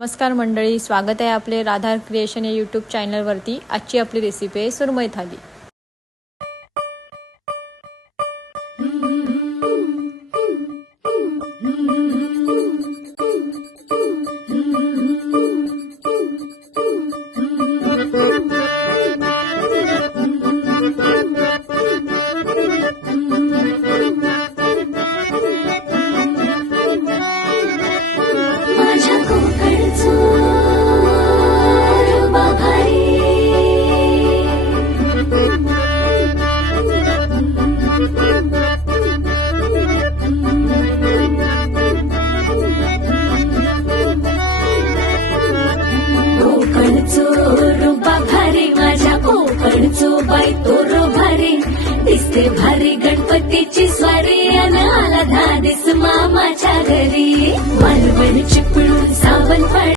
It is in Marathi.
नमस्कार मंडळी, स्वागत आहे आपले राधा क्रिएशन या यूट्यूब चॅनलवरती। आजची आपली रेसिपी आहे सुरमई थाली। कोकणचो बाई तोरो भारी दिसते भारी गणपतीची स्वारी।